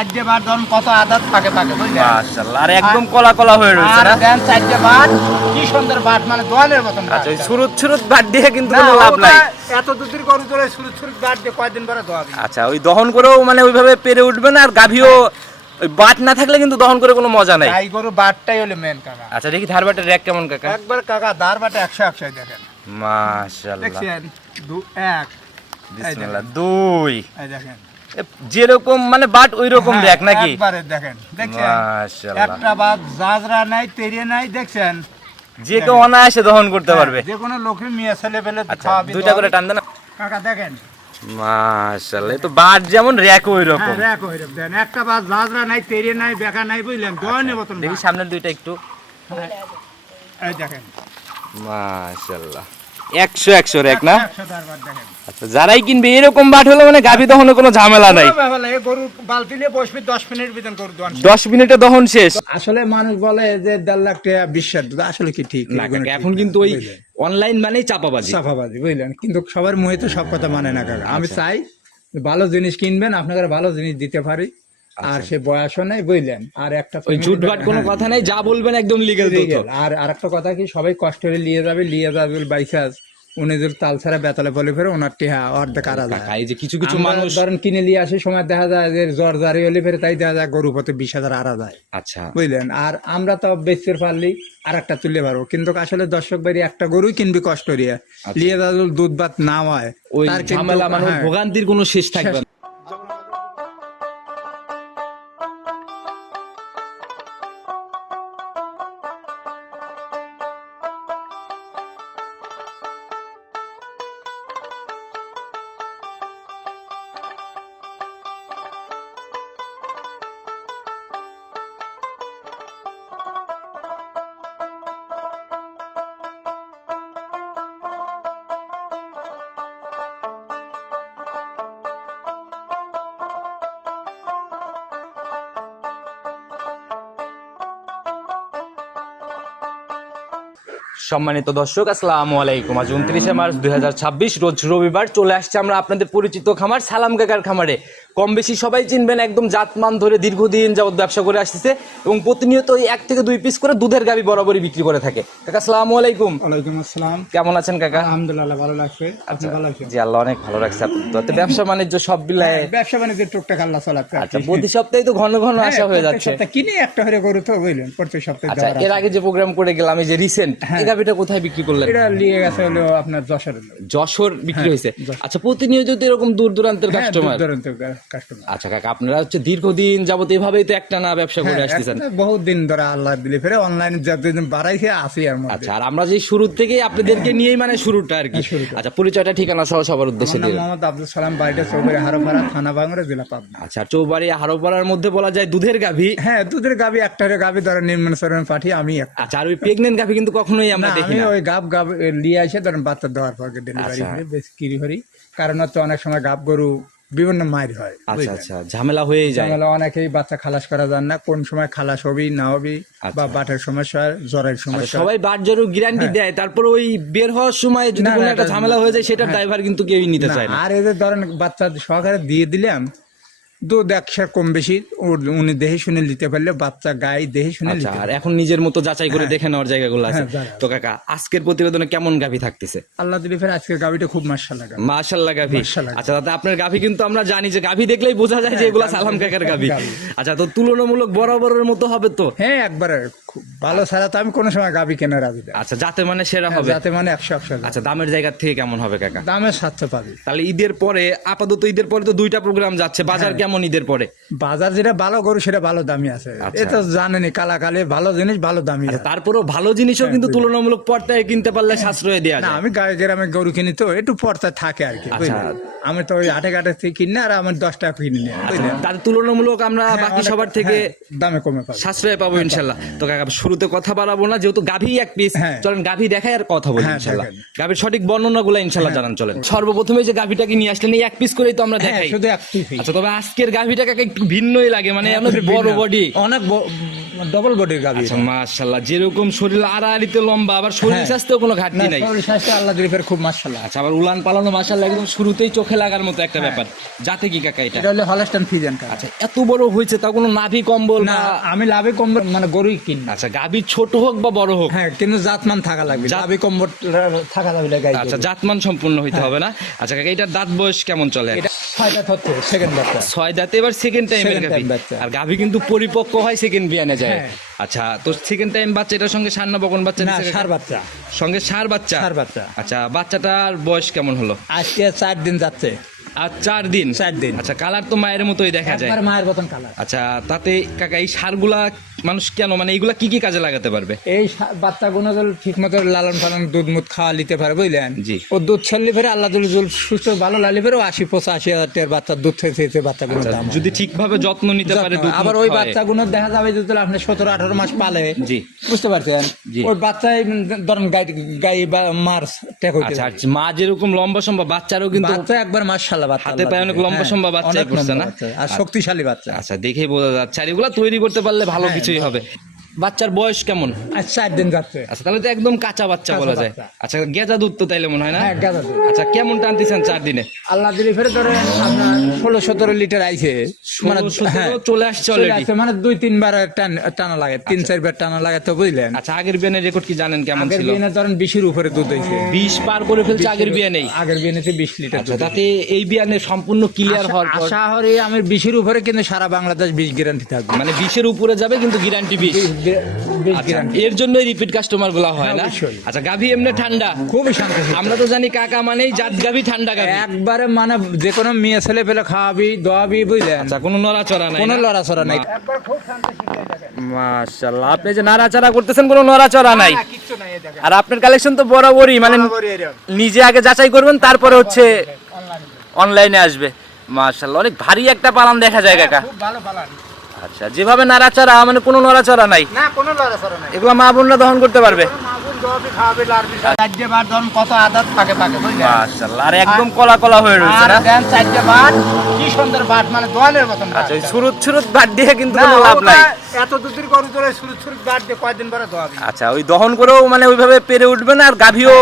চারটে বার ধরুন কত আদাত ফাঁকে ফাঁকে বুঝলেন মাশাআল্লাহ। আর একদম কলা কলা হয়ে রয়েছে না? দেন চারটে বার কি সুন্দর বাট মানে দোয়ানের মতন। আচ্ছা ওই ছুরুত বাট দিয়ে কিন্তু কোনো লাভ নাই। এত দুধের গরু ধরে ছুরুত বাট দিয়ে কয়দিন পরে দোয়াবি। আচ্ছা ওই দহন করেও মানে ওইভাবে পেরে উঠবে না, আর গাভীও ওই বাট না থাকলে কিন্তু দহন করে কোনো মজা নাই। গাই গরু বাটটাই হলো মেন কাকা। আচ্ছা দেখি ধার বাটের র্যাক কেমন কাকা? একবার কাকা ধার বাটে 100 দেখেন। মাশাআল্লাহ। দেখছেন 1 বিসমিল্লাহ 2 এই দেখেন যেরকম মানে বাট ওই রকম র্যাক নাকি? একবারে দেখেন দেখছেন মাশাআল্লাহ। একটা বাদ জাজরা নাই তেরিয়ে নাই দেখছেন, যে কেউ অনায়াসে দহন করতে পারবে। যে কোনো লোকের মেয়ে ছেলে পেলে আচ্ছা দুইটা করে টান দেন না কাকা দেখেন। মাশাআল্লাহ। এই তো বাট যেমন র্যাক ওই রকম। হ্যাঁ র্যাক হইরব দেন, একটা বাদ জাজরা নাই তেরিয়ে নাই বেকা নাই বুঝলেন দোয়ানের মতন। দেখি সামনের দুইটা একটু। এই দেখেন মাশাআল্লাহ 100 র্যাক না? 100 ধার বাট দেখেন। আচ্ছা যারাই কিনবে এরকম বাট হলে মানে গাভী দহনে কোনো ঝামেলা নাই। এই গরু বালতি নিয়ে বসবি 10 মিনিট ভিতর গরু দোয়ান 10 মিনিটে দহন শেষ। আসলে মানুষ বলে যে 1.5 লাখ টাকা বিশ্বাস, আসলে কি ঠিক? না কাকা, এখন কিন্তু ওই অনলাইন মানেই চাপাবাজি। চাপাবাজি বুঝলেন, কিন্তু সবার মুখে তো সব কথা মানে না কাকা। আমি চাই ভালো জিনিস কিনবেন, আপনাদের ভালো জিনিস দিতে পারি, আর সে বয়সও নেই বুঝলেন। আর একটা ওই ঝুটভাট কোনো কথা নাই, যা বলবেন একদম লিগ্যাল তথ্য। আর আরেকটা কথা কি, সবাই কষ্ট করে নিয়ে যাবে বাইসাস উনি যদি তাল ছাড়া বেতালে বলে ফেরে ওনার টিহা অর্ধেক আরা যায়। এই যে কিছু কিছু মানুষ ধরেন কিনে নিয়ে আসে, সময় দেখা যায় যে জ্বর জারি হলে ফেরে তাই দেখা যায় গরু পথে 20,000 আরা যায়। আচ্ছা বুঝলেন, আর আমরা তো বেচতে পারলি আর একটা তুললে পারবো, কিন্তু আসলে দর্শক বাড়ি একটা গরুই কিনবি কষ্ট করিয়া, লিয়ে যাবে দুধ ভাত না হয় ওই তার ঝামেলা মানে ভোগান্তির কোনো শেষ থাকবে না। সম্মানিত দর্শক আসসালামু আলাইকুম। আজ 29শে মার্চ 2026 রোজ রবিবার চলে আসছে আমরা আপনাদের পরিচিত খামার সালাম কাকার খামারে। কম বেশি সবাই চিনবেন, একদম জাতমান ধরে দীর্ঘদিন যাবত ব্যবসা করে আসতেছে এবং প্রতিনিয়ত ওই 1 থেকে 2 পিস করে দুধের গাভী বরাবরই বিক্রি করে থাকে। কাকা আসসালামু আলাইকুম। ওয়ালাইকুম আসসালাম। কেমন আছেন কাকা? আলহামদুলিল্লাহ ভালো লাগছে, আপনি ভালো আছেন? জি আল্লাহ অনেক ভালো রাখছে। তো ব্যবসা বাণিজ্য সব মিলায় ব্যবসা বাণিজ্য টুকটাক আল্লাহ চালাচ্ছে। আচ্ছা প্রতি সপ্তাহে তো ঘন ঘন আসা হয়ে যাচ্ছে। কিনে একটা হরে গরু তো বুঝলেন প্রত্যেক সপ্তাহে। আচ্ছা এর আগে যে প্রোগ্রাম করে গেলাম এই যে রিসেন্ট, এই গাভীটা কোথায় বিক্রি করলেন? এটা নিয়ে গেছে হলো আপনার যশোর বিক্রি হয়েছে। আচ্ছা প্রতিনিয়ত তো এরকম দূর দূরান্তের কাস্টমার। আচ্ছা কাকা আপনারা হচ্ছে দীর্ঘদিন যাবত এভাবেই তো একটা না ব্যবসা করে আসতেছেন? বহুত দিন ধরে আল্লাহ দিলে ফেরে অনলাইনে যতদিন বাড়াইছে আসি আর মধ্যে। আচ্ছা আর আমরা যে শুরু থেকে আপনাদেরকে নিয়েই মানে শুরুটা আর কি। আচ্ছা পরিচয়টা ঠিকানা সহ সবার উদ্দেশ্যে দিন। মোহাম্মদ আব্দুল সালাম, বাড়িটা চৌবাড়ি হারোপাড়া, থানা ভাঙড়া, জেলা পাবনা। আচ্ছা চৌবাড়ি হারোপাড়ার মধ্যে বলা যায় দুধের গাভী। হ্যাঁ দুধের গাভী একটা গাভী ধরেন নিম্নসরণ পাঠি আমি একটা। আচ্ছা আর ওই প্রেগনেন্ট গাভী কিন্তু কখনোই আমরা দেখি না। আমি ওই গাভ নিয়ে আসে ধরেন বাচ্চা দেওয়ার পর ডেলিভারি করে বিক্রি করি, কারণ হচ্ছে অনেক সময় গাভ গরু বিভিন্ন মায়ের হয়। আচ্ছা আচ্ছা ঝামেলা হয়েই যায়। ঝামেলা অনেকেই বাচ্চা খালাস করা যান না, কোন সময় খালাস হবি না হবি, বা বাটের সমস্যা, জ্বরের সমস্যা। সবাই বাট জ্বরের গ্যারান্টি দেয়, তারপর ওই বের হওয়ার সময় যদি কোনো একটা ঝামেলা হয়ে যায় সেটার ড্রাইভার কিন্তু কেউই নিতে চায় না। আর এদের ধরেন বাচ্চা সহকারে দিয়ে দিলাম দুধ 100 কম বেশি উনি দেখে শুনে নিতে পারলে, বাচ্চা গাই দেখে শুনে নিতে। আর এখন নিজের মতো যাচাই করে দেখে নেওয়ার জায়গাগুলো আছে। তো কাকা আজকের প্রতিবেদনে কেমন গাভী থাকতেছে? আল্লাহ দিলে ফের আজকের গাভীটা খুব মাশাআল্লাহ মাশাআল্লাহ গাভী। আচ্ছা দাদা আপনার গাভী কিন্তু আমরা জানি যে গাভী দেখলেই বোঝা যায় যে এগুলা সালাম কাকার গাভী। আচ্ছা তো তুলনামূলক বরাবরের মতো হবে তো? হ্যাঁ একবারে খুব ভালো ছাড়া তো আমি কোনো সময় গাভী কেনার আবি। আচ্ছা যাতে মানে সেরা হবে, যাতে মানে 100। আচ্ছা দামের জায়গা থেকে কেমন হবে কাকা? দামের 700 পাবি। তাহলে ঈদের পরে আপাতত ঈদের পরে তো 2টা প্রোগ্রাম যাচ্ছে, বাজার কেমন ঈদের পরে? বাজার যেটা ভালো গরু সেটা ভালো দামি আছে, এটা জানেনি কালাকালে ভালো জিনিস ভালো দামি। তারপরেও ভালো জিনিসও কিন্তু তুলনামূলক পর্দায় কিনতে পারলে সাশ্রয় দেওয়া যায়। আমি গায়ে গ্রামে গরু কিনি তো একটু পর্দায় থাকে আর কি। আমি তো ওই 8 থেকে কিনি আর আমার 10 টাকা কিনি না, তার তুলনামূলক আমরা বাকি সবার থেকে দামে কমে পাবো, সাশ্রয় পাবো ইনশাল্লাহ। তো কাকা শুরুতে কথা বাড়াবো না, যেহেতু গাভী এক পিস, চলেন গাভী দেখাই আর কথা বলি ইনশাল্লাহ। গাভীর সঠিক বর্ণনাগুলো ইনশাল্লাহ জানান চলেন। সর্বপ্রথমে যে গাভীটাকে নিয়ে আসলেন এই এক পিস করেই তো আমরা দেখাই শুধু এক পিস। আচ্ছা তবে আজকের গাভীটা কাকা একটু ভিন্নই লাগে, মানে অনেক বড় বডি, অনেক ডবল বডির গাভী। আচ্ছা মাশাআল্লাহ, যেরকম শরীর আড়াআড়িতে লম্বা, আবার শরীর স্বাস্থ্য কোনো ঘাটতি নাই। শরীর স্বাস্থ্য আল্লাহ দিলের খুব মাশাআল্লাহ। আচ্ছা, আবার উলান পালানো মাশাআল্লাহ একদম শুরুতেই চোখে লাগার মতো একটা ব্যাপার। যাতে কি কাকা এটা? এটা হলো হলস্টাইন ফ্রিজিয়ান কাকা। আচ্ছা, এত বড় হয়েছে তা কোনো নাভি কম্বল না, না? আমি লাভে কম মানে গরুই কিনি। আচ্ছা, গাভী ছোট হোক বা বড় হোক, হ্যাঁ, কিন্তু জাতমান থাকা লাগবে, লাভে কম থাকা লাগবে গাই। আচ্ছা জাতমান সম্পূর্ণ হইতে হবে না। আচ্ছা কাকা, এটার দাঁত বয়স কেমন চলে? এটা 6 দাঁত হচ্ছে, সেকেন্ড বাচ্চা। 6 দাঁতে, এবার সেকেন্ড টাইমের Second গাভী। time বাচ্চা। আর গাভী কিন্তু পরিপক্ক হয় সেকেন্ড বিয়ানে যায়। হ্যাঁ। আচ্ছা, তো সেকেন্ড টাইম বাচ্চা, এটার সঙ্গে ষাঁড় না বকন বাচ্চা না, নিছে কাকা? ষাঁড় বাচ্চা। সঙ্গে ষাঁড় বাচ্চা। ষাঁড় বাচ্চা। আচ্ছা, বাচ্চাটার বয়স কেমন হলো? আজকে 4 দিন যাচ্ছে। আর 4 দিন। 4 দিন। আচ্ছা, কালার তো মায়ের মতোই দেখা যায়। একবার মায়ের মতন কালার। আচ্ছা, তাতে কাকা এই সারগুলা মানুষ কেন, মানে এইগুলা কি কি কাজে লাগাতে পারবে? এই বাচ্চাগুলো যদি ঠিক মতো লালন পালন দুধ মুধ খাওয়া নিতে পারে, বুঝলেন? জি। ও দুধ ছাড়লে ফেরে আল্লাহ সুস্থ ভালো লালি ফেরে 80-85 হাজার টাকার বাচ্চা দুধ থেকে বাচ্চাগুলোর দাম। যদি ঠিকভাবে যত্ন নিতে পারে, দুধ আবার মুখ ওই খাওয়ায়। বাচ্চাগুলো দেখা যাবে যদি আপনি 17-18 মাস পালে, জি। বুঝতে পারছেন? জি। ওই বাচ্চাই ধরেন গাই বা মার্স টেক হইতে আচ্ছা, আর মা যেরকম লম্বা সম্ভব, বাচ্চারও কিন্তু বাচ্চা একবার মাশাআল্লাহ বাচ্চা হাতে পায়ে অনেক লম্বা সম্বা বাচ্চা অনেক করছে লম্বা না? বাচ্চা, আর শক্তিশালী বাচ্চা। আচ্ছা, দেখেই বোঝা যাচ্ছে। আর এগুলা তৈরি করতে পারলে ভালো কিছুই হবে। বাচ্চার বয়স কেমন? আর 4 দিন যাচ্ছে। আচ্ছা, তাহলে তো একদম কাঁচা বাচ্চা কাঁচা বলা যায়। বাচ্চা। আচ্ছা, গেজা দুধ তো তাইলে মনে হয় না? হ্যাঁ, গাদা দুধ। আচ্ছা, কেমন টানতেছেন 4 দিনে? আল্লাহ দিলে ফেরে ধরে আপনার 16-17 লিটার আইছে। 16-17 চলে আসছে চলে অলরেডি। আসছে, মানে 2-3 বার টানা লাগে, 3-4 বার টানা লাগে, তো বুঝলেন? আচ্ছা, আগের বিয়ানের রেকর্ড কি জানেন কেমন আগের ছিল? বিয়ে ধরেন 20-এর উপরে দুধ হইছে। 20 পার করে ফেলছে আগের বিয়ানেই। আগের বিয়েতে 20 লিটার আচ্ছা, দুধ। তাতে এই বিয়ানে সম্পূর্ণ ক্লিয়ার হওয়ার পর আশা হরি আমি 20-এর উপরে, কিন্তু সারা বাংলাদেশ 20 গ্যারান্টি থাকবে। মানে 20-এর উপরে যাবে, কিন্তু গ্যারান্টি 20। 20 আচ্ছা, গ্যারান্টি। এর জন্যই রিপিট কাস্টমার গুলা হয় না? হ্যাঁ, অবশ্যই। আচ্ছা, গাভী এমনি ঠান্ডা? খুবই শান্ত। আমরা তো জানি কাকা মানেই জাত গাভী, ঠান্ডা গাভী। একবারে মানে যে কোনো মেয়ে ছেলে পেলে খাওয়াবি দোয়াবি, বুঝলেন? আচ্ছা, কোনো নড়াচড়া নাই? কোনো না? লড়াচড়া নাই। মাশাআল্লাহ, আপনি যে নাড়াচাড়া করতেছেন, কোনো নড়াচড়া নাই। কিচ্ছু নাই, এই দেখেন। আর আপনার কালেকশন তো বরাবরই, মানে নিজে আগে যাচাই করবেন, তারপরে হচ্ছে অনলাইনে আসবে। মাশাআল্লাহ, অনেক ভারী একটা পালান দেখা যায় কাকা। খুব ভালো পালান। আচ্ছা, যেভাবে নাড়াচাড়া, মানে কোনো নড়াচড়া নাই। না, কোনো লড়াচড়া নাই। এগুলো মা বোনরা দহন করতে পারবে? মাগুর দোয়াবি খাওয়াবি লারবি। 4 বার ধরুন কত আদত থাকে, বুঝলেন? মাশাআল্লাহ, আর একদম কলা কলা হয়ে রয়েছে আর না? দেন 4 বার, কি সুন্দর বাট, মানে দোয়ানের মতন বাট। আচ্ছা, ওই সুরুত বাদ দিয়ে কিন্তু না, কোনো লাভ ওটা নাই। এত দুধের গরু তোলে সুরুত বাট দিয়ে কয়দিন পরে দোয়াবি। আচ্ছা, ওই দহন করেও মানে ওইভাবে পেরে উঠবে না। আর গাভীও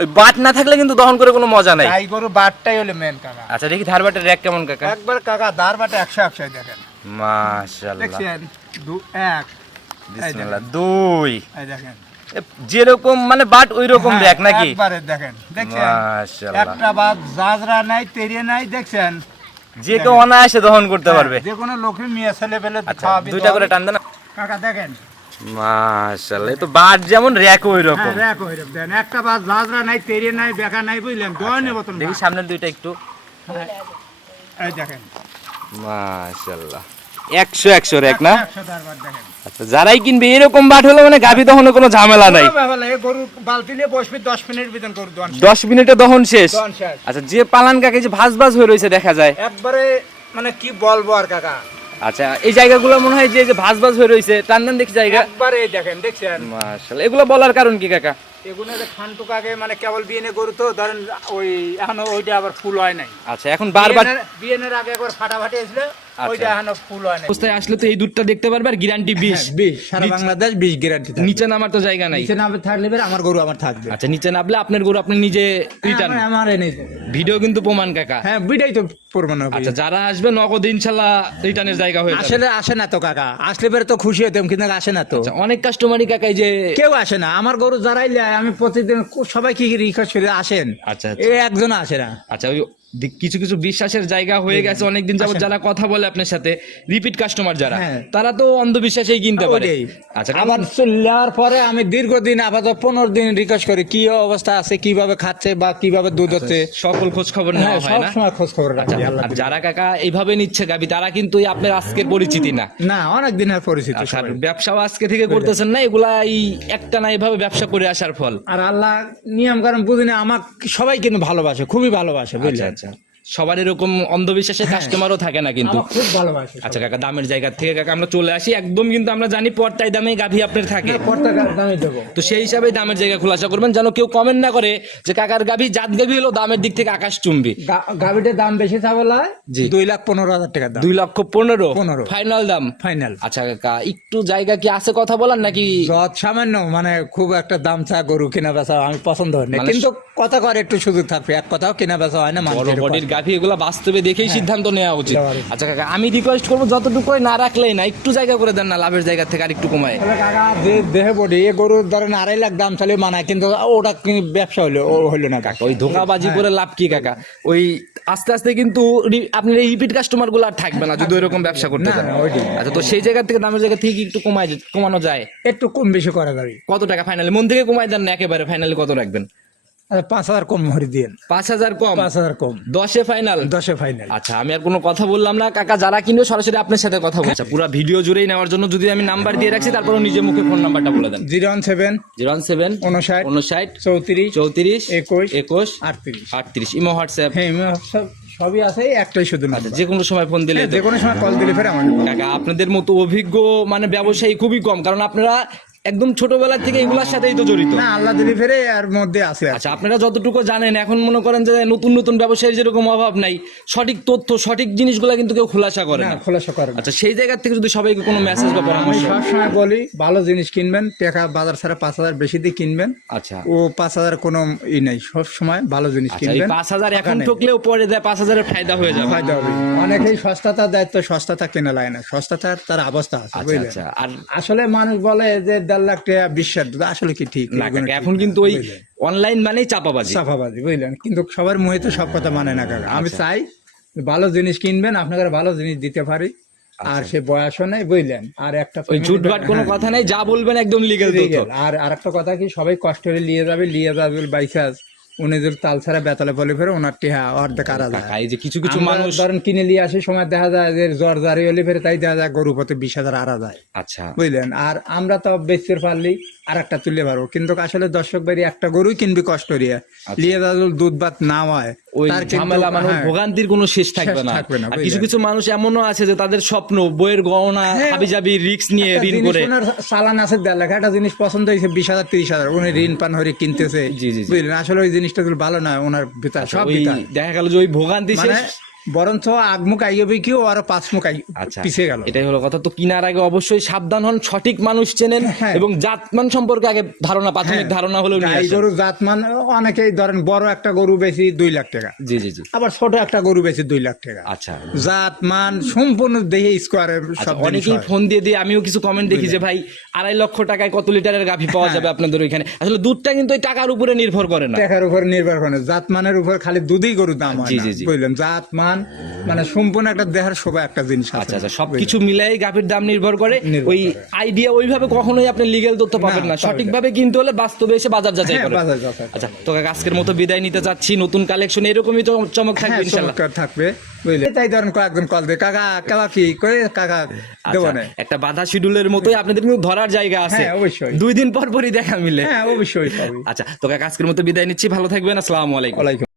ওই বাট না থাকলে কিন্তু দহন করে কোনো মজা নাই। গাই গরু বাটটাই হলো মেন কাকা। আচ্ছা, দেখি ধারবাটের র্যাক কেমন কাকা? একবার কাকা দার বাটে 100 দেখেন। মাশাআল্লাহ, দেখছেন? 1 বিসমিল্লাহ, 2 এই দেখেন। যেরকম মানে বাট ওই রকম র্যাক নাকি? একবারে দেখেন, দেখছেন? মাশাআল্লাহ, একটা বাদ জাজরা নাই, তেরিয়ে নাই, দেখছেন? যে কেউ অনায়াসে দহন করতে পারবে। যে কোনো লোকের মেয়ে ছেলে পেলে আচ্ছা, খাওয়াবি 2টা করে টান দেন। কাকা দেখেন। মাশাআল্লাহ, এই তো বাট যেমন র্যাক ওই রকম। হ্যাঁ, রাখ হইরব দেন। একটা বাদ জাজরা নাই, তেরিয়ে নাই, বেকা নাই, বুঝলেন? দোয়ানের মতন দেখি বাট। সামনের 2টা একটু। এই দেখেন। মাশাআল্লাহ, 100 র্যাক না? 100 দার বাট দেখেন। আচ্ছা, যারাই কিনবে এরকম বাট হলে মানে গাভী দহনে কোনো ঝামেলা নাই। এই গরু বালতি নিয়ে বসবি, 10 মিনিট ভিতর গরু দোয়ান 10 মিনিটে দহন শেষ। শেষ। আচ্ছা, যে পালান কাকে যে ভাজ হয়ে রয়েছে দেখা যায়। একবারে মানে কি বলবো আর কাকা। আচ্ছা, এই জায়গাগুলো মনে হয় যে ভাজ হয়ে রয়েছে, টান দেন দেখি জায়গা। একবারে দেখেন, দেখছেন? মাশাআল্লাহ, এগুলো বলার কারণ কি কাকা? এগুলো যে খানটুক আগে মানে কেবল বিয়েনে গরু তো ধরেন, ওই এখনো ওইটা আবার ফুল হয় নাই। আচ্ছা, এখন বারবার বিয়েনের আগে একবার ফাটাফাটি এসেছিল, ওইটা এখনো ফুল হয় নাই। অবস্থায় আসলে তো এই দুধটা দেখতে পারবে, আর গ্যারান্টি 20। 20 সারা বাংলাদেশ 20 গ্যারান্টি। নিচে নামার তো জায়গা নাই। নিচে নামে থাকলে এবার আমার গরু আমার থাকবে। আচ্ছা, নিচে নামলে আপনার গরু আপনি নিজে রিটার্ন। আমার এনে ভিডিও কিন্তু প্রমাণ কাকা। হ্যাঁ, বিটাই তো প্রমাণ হবে। আচ্ছা, যারা আসবে নগদ ইনশাআল্লাহ রিটার্নের জায়গা হয়ে যাবে। আসলে আসে না তো কাকা, আসলে পরে তো খুশি হতাম, কিন্তু আসে না তো। আচ্ছা, অনেক কাস্টমারই কাকাই যে কেউ আসে না আমার গরু যারাই নেয়, আমি প্রতিদিন সবাই কি রিকোয়েস্ট করে আসেন। আচ্ছা, এই একজন আসে না। আচ্ছা, ওই কিছু কিছু বিশ্বাসের জায়গা হয়ে গেছে অনেকদিন যাবত, যারা কথা বলে আপনার সাথে, রিপিট কাস্টমার যারা, হ্যাঁ। তারা তো অন্ধবিশ্বাসেই কিনতে পারে। ওইটাই। আচ্ছা, আবার নেওয়ার পরে আমি দীর্ঘদিন আপাতত 15 দিন রিকোয়েস্ট করি কি অবস্থা আছে, কিভাবে খাচ্ছে বা কিভাবে দুধ হচ্ছে, সকল খোঁজ খবর নেওয়া হ্যাঁ, হয় সব না? সময় খোঁজ খবর রাখি। আচ্ছা, আল্লাহ আর যারা কাকা এইভাবে নিচ্ছে গাবি, তারা কিন্তু এই আপনার আজকের পরিচিতি না। না, অনেক দিনের পরিচিত আচ্ছা, আর সবাই। ব্যবসাও আজকে থেকে করতেছেন না, এগুলা এই একটা না এভাবে ব্যবসা করে আসার ফল। আর আল্লাহ নিয়ম কারণ বুঝি না, আমার সবাই কিন্তু ভালোবাসে, খুবই ভালোবাসে, বুঝলেন? আচ্ছা, সবার এরকম অন্ধবিশ্বাসের কাস্টমারও থাকে না কিন্তু। আমার খুব ভালোবাসে। আচ্ছা কাকা, দামের জায়গা থেকে কাকা আমরা চলে আসি একদম, কিন্তু আমরা জানি পর্তায় দামে গাভী আপনার থাকে, পর্তাকার দামে দেবো। তো সেই হিসাবে দামের জায়গা খোলাসা করবেন, যেন কেউ কমেন্ট না করে যে কাকার গাভী জাত গাভী হলো দামের দিক থেকে আকাশ চুম্বি। গাভিটার দাম বেশি চাবলা জি। 2,15,000 টাকা দাম। 2,15,000 ফাইনাল দাম। ফাইনাল। আচ্ছা কাকা, একটু জায়গা কি আছে কথা বলার নাকি? যত সামান্য মানে খুব একটা দাম চা গরু কেনা বেচা আমি পছন্দ হয় না, মানে কিন্তু কথা কর একটু সুযোগ থাকবে, এক কথাও কেনা বেচা হয় না। বড় মানুষের বডির গাভী এগুলো বাস্তবে দেখেই সিদ্ধান্ত নেওয়া উচিত। দেওয়া উচিত। আচ্ছা কাকা, আমি রিকোয়েস্ট করবো যতটুকু না রাখলেই না, একটু জায়গা করে দেন না, লাভের জায়গা থেকে আর একটু কমায়। তাহলে কাকা যে দেহে বডি এ গরুর ধরেন 2.5 লাখ দাম চালিয়ে মানায়, কিন্তু ওটা ব্যবসা হলো হইলো না কাকা। ওই ধোকাবাজি করে লাভ কি কাকা? ওই আস্তে আস্তে কিন্তু আপনার এই রিপিট কাস্টমার গুলো আর থাকবে না যদি ওইরকম ব্যবসা করতে না, চান। না, ওইটাই। আচ্ছা, তো সেই জায়গা থেকে দামের জায়গা থেকে একটু কমানো যায়? একটু কম বেশি করা যাবে। কত টাকা ফাইনালি মন থেকে কমাই দেন না, একেবারে ফাইনালি কত রাখবেন? 5,000 কম ভরি দিন। 5,000 কম? 5,000 কম। 10-এ ফাইনাল? 10-এ ফাইনাল। আচ্ছা, আমি আর কোনো কথা বললাম না কাকা, যারা কিনবে সরাসরি আপনার সাথে কথা বলছে। পুরো ভিডিও জুড়েই নেওয়ার জন্য যদি আমি নাম্বার দিয়ে রাখছি, তারপরে নিজের মুখে ফোন নাম্বারটা বলে দেন। 017 017 59 59 34 34 21 21 38। 38 ইমো হোয়াটসঅ্যাপ? হ্যাঁ, সবই আছে, একটাই শুধু না। যে কোনো সময় ফোন দিলে যে কোনো সময় কল দিলে ফের আমাকে বলো। কাকা, আপনাদের মতো অভিজ্ঞ মানে ব্যবসায়ী খুবই কম, কারণ আপনারা একদম ছোটবেলা থেকে এগুলোর সাথেই তো জড়িত। না, আল্লাহ দিলে ফেরে আর মধ্যে আছে। আচ্ছা, আপনারা যতটুকু জানেন, এখন মনে করেন যে নতুন নতুন ব্যবসায়ীর যেরকম অভাব নাই, সঠিক তথ্য সঠিক জিনিসগুলো কিন্তু কেউ খোলাসা করে না, না। খোলাসা করে না। আচ্ছা, সেই জায়গা থেকে যদি সবাইকে কোনো মেসেজ বা আমি পরামর্শ। সবসময় বলি ভালো জিনিস কিনবেন, টাকা বাজার ছাড়া 5,000 বেশি দিয়ে কিনবেন। আচ্ছা, ও 5,000 কোনো ই নাই, সব সময় ভালো জিনিস আচ্ছা, এই কিনবেন। 5,000 এখন ঠকলেও পরে দেয় 5,000 এর ফায়দা হয়ে যাবে। ফায়দা হবে। অনেকেই সস্তাতার দায়িত্ব, সস্তাতা কেনা লাগে না, সস্তাতার তার অবস্থা আছে, আচ্ছা বুঝলেন। আচ্ছা, আর আসলে মানুষ বলে যে 1.5 লাখ টাকা বিশ্বাস, আসলে কি ঠিক? না এগুলো কাকা, ঠিক এখন না, কিন্তু ওই বুঝলেন। অনলাইন মানেই চাপাবাজি। সাফাবাজি, বুঝলেন, কিন্তু সবার মুহে তো সব কথা মানে না কাকা। আমি চাই ভালো জিনিস কিনবেন, আপনাকে ভালো জিনিস দিতে পারি, আর সে বয়সও নেই, বুঝলেন। আর একটা ওই ঝুটভাট কোনো কথা নাই, যা বলবেন একদম লিগ্যাল তথ্য। আর একটা কথা কি, সবাই কষ্ট করে নিয়ে যাবে বাইকাজ, উনি যদি তাল ছাড়া বেতালে বলে ফেরে ওনার টিহা অর্ধেক আরা যায়। কাকা, এই যে কিছু কিছু আমরা মানুষ। ধরেন কিনে নিয়ে আসে, সময় দেখা যায় যে জ্বর জারি হলে ফেরে তাই দেখা যায় গরু পথে 20,000 আরা যায়, আচ্ছা, বুঝলেন। আর আমরা তো বেচতে পারলি আর একটা তুললে পারবো, কিন্তু আসলে দর্শক বাড়ি একটা গরুই কিনবি কষ্ট করিয়া, লিয়ে যা দুধ ভাত না হয়, ওই তার কিন্তু- ঝামেলা মানে হ্যাঁ, ভোগান্তির কোনো শেষ থাকবে শেষ না। থাকবে না, আর বুঝলেন। কিছু কিছু মানুষ এমনও আছে যে তাদের স্বপ্ন বইয়ের গহনা হাবিজাবি রিস্ক নিয়ে একটা ঋণ জিনিস করে। ওনার চালান আছে 1.5 লাখ, একটা জিনিস পছন্দ হয়েছে 20,000 30,000, উনি ঋণ পান হয়ে কিনতেছে, জি, জি, জি। বুঝলেন। আসলে ওই জিনিসটা যদি ভালো না, ওনার ভিতর সব ওই ভিতর দেখা গেল যে ওই ভোগান্তি মানে শেষ। বরঞ্চ আগমুখ আইবে কেউ আর 5 মুখ আচ্ছা, পিছিয়ে গেল। এটাই হলো কথা। তো কিনার আগে অবশ্যই সাবধান হন, সঠিক মানুষ চেনেন হ্যাঁ। এবং জাতমান সম্পর্কে আগে প্রাথমিক ধারণা হলেও নিয়ে গাই আসেন। গরু জাতমান, অনেকেই ধরেন বড় একটা গরু বেশি 2 লাখ টাকা, জি জি জি। আবার ছোট একটা গরু বেশি 2 লাখ টাকা। আচ্ছা, জাতমান সম্পূর্ণ দেখে স্কোয়ারে সব জিনিস অনেকেই হয়। ফোন দিয়ে আমিও কিছু কমেন্ট দেখি যে ভাই 2.5 লক্ষ টাকায় কত লিটারের গাভী পাওয়া যাবে আপনাদের ওইখানে। আসলে দুধটা কিন্তু এই টাকার উপরে নির্ভর করে না, টাকার উপর নির্ভর করে না, জাতমানের উপর খালি দুধই গরুর দাম হয় জি, না, জি, জি। বুঝলেন। জাতমান মানে সম্পূর্ণ একটা দেহের সবাই একটা জিনিস আছে। আচ্ছা আচ্ছা, সবকিছু মিলাই গাভীর দাম নির্ভর করে। নির্ভর ওই করে। আইডিয়া ওইভাবে কখনোই আপনি লিগ্যাল তথ্য পাবেন না, পাবেন সঠিকভাবে কিনতে হলে বাস্তবে এসে বাজার যাচাই হ্যাঁ, করেন। বাজার যাচাই আচ্ছা, তো কাকা, আজকের মতো বিদায় নিতে চাচ্ছি। নতুন কালেকশন এরকমই চমক থাকবে হ্যাঁ, ইনশাআল্লাহ। চমৎকার থাকবে, বুঝলেন। তাই ধরেন কয়েকজন কল দেয়, কাকা কাকা কি করে, কাকা দেবো আচ্ছা, না। একটা বাধা শিডিউলের মতোই আপনাদের কিন্তু ধরার জায়গা আছে। হ্যাঁ, অবশ্যই। 2 দিন পর পরই দেখা মিলে। হ্যাঁ, অবশ্যই পাবে। আচ্ছা, তো কাকা, আজকের মতো বিদায় নিচ্ছি, ভালো থাকবেন, আসসালামু আলাইকুম। ওয়ালাইকুম।